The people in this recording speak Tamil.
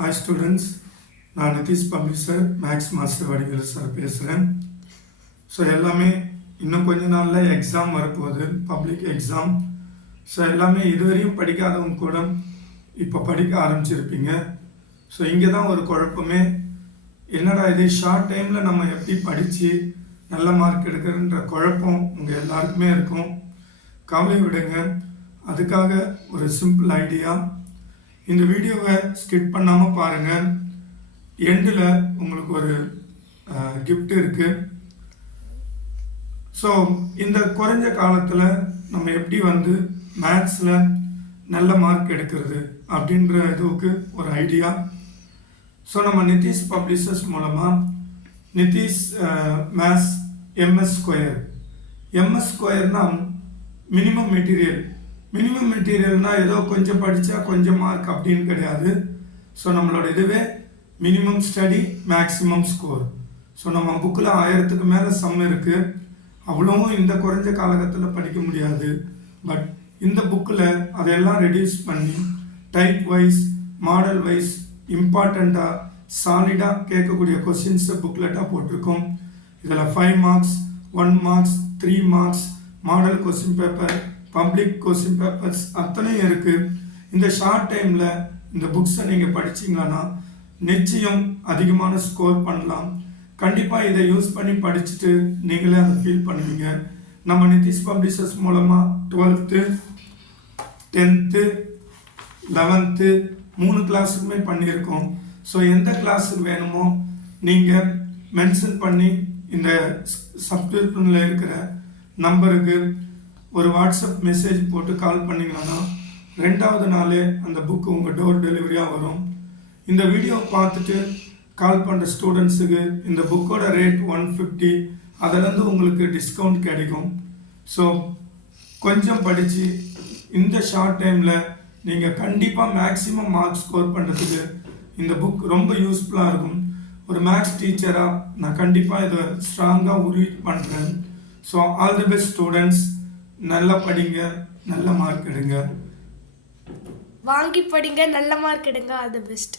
Hi students, நான் Nithish publisher maths master Vadivelu sir பேசுகிறேன். ஸோ எல்லாமே இன்னும் கொஞ்ச நாளில் எக்ஸாம் வரப்போகுது, பப்ளிக் எக்ஸாம். ஸோ எல்லாமே இதுவரையும் படிக்காதவங்க கூட இப்போ படிக்க ஆரம்பிச்சிருப்பீங்க. ஸோ இங்கே தான் ஒரு குழப்பமே, என்னடா இது ஷார்ட் டைமில் நம்ம எப்படி படித்து நல்ல மார்க் எடுக்கிறன்ற குழப்பம் உங்கள் எல்லாருக்குமே இருக்கும். கவலை விடுங்க, அதுக்காக ஒரு சிம்பிள் ஐடியா. இந்த வீடியோவை ஸ்கிப் பண்ணாமல் பாருங்கள். எண்டில் உங்களுக்கு ஒரு கிஃப்ட் இருக்குது. ஸோ இந்த குறைஞ்ச காலத்தில் நம்ம எப்படி மேத்ஸில் நல்ல மார்க் எடுக்கிறது அப்படின்ற இதுவுக்கு ஒரு ஐடியா. ஸோ நம்ம நிதிஷ் பப்ளிஷர்ஸ் மூலமாக நிதிஷ் மேத்ஸ் எம்எஸ் ஸ்கொயர்னால் மினிமம் மெட்டீரியல்னால் ஏதோ கொஞ்சம் படித்தா கொஞ்சம் மார்க் அப்படின்னு கிடையாது. ஸோ நம்மளோட இதுவே minimum study maximum score. So நம்ம புக்கில் 1000க்கு மேலே சம் இருக்குது. அவ்வளோவும் இந்த குறைஞ்ச காலகட்டத்தில் படிக்க முடியாது. பட் இந்த புக்கில் அதையெல்லாம் ரெடியூஸ் பண்ணி டைப் வைஸ், மாடல் வைஸ், இம்பார்ட்டண்ட்டாக சாலிடாக கேட்கக்கூடிய கொஸ்டின்ஸை புக்லெட்டாக போட்டிருக்கோம். இதில் 5 marks, 1 marks, 3 marks, model question paper, public question papers அத்தனையும் இருக்குது. இந்த ஷார்ட் டைமில் இந்த புக்ஸை நீங்கள் படிச்சிங்கன்னா நிச்சயம் அதிகமான ஸ்கோர் பண்ணலாம். கண்டிப்பாக இதை யூஸ் பண்ணி படிச்சுட்டு நீங்களே அதை ஃபீல் பண்ணுவீங்க. நம்ம நிதிஷ் பப்ளிஷர்ஸ் மூலமாக 12th, 10th, 11th 3 கிளாஸுக்குமே பண்ணியிருக்கோம். ஸோ எந்த கிளாஸுக்கு வேணுமோ நீங்கள் மென்ஷன் பண்ணி இந்த சப்ஸ்கிரிப்ஷனில் இருக்கிற நம்பருக்கு ஒரு வாட்ஸ்அப் மெசேஜ் போட்டு கால் பண்ணிங்கன்னா 2வது நாளே அந்த புக்கு உங்கள் டோர் டெலிவரியாக வரும். இந்த வீடியோ பார்த்துட்டு கால் பண்ணுற ஸ்டூடெண்ட்ஸுக்கு இந்த புக்கோட ரேட் 150, அதிலேருந்து உங்களுக்கு டிஸ்கவுண்ட் கிடைக்கும். ஸோ கொஞ்சம் படித்து இந்த ஷார்ட் டைமில் நீங்கள் கண்டிப்பாக மேக்ஸிமம் மார்க் ஸ்கோர் பண்ணுறதுக்கு இந்த புக் ரொம்ப யூஸ்ஃபுல்லாக இருக்கும். ஒரு மேக்ஸ் டீச்சராக நான் கண்டிப்பாக இதை ஸ்ட்ராங்காக உறுதி பண்ணுறேன். So all the best students. நல்லா படிங்க, நல்ல மார்க் எடுங்க. வாங்கி படிங்க, நல்ல மார்க் எடுங்க. All the best.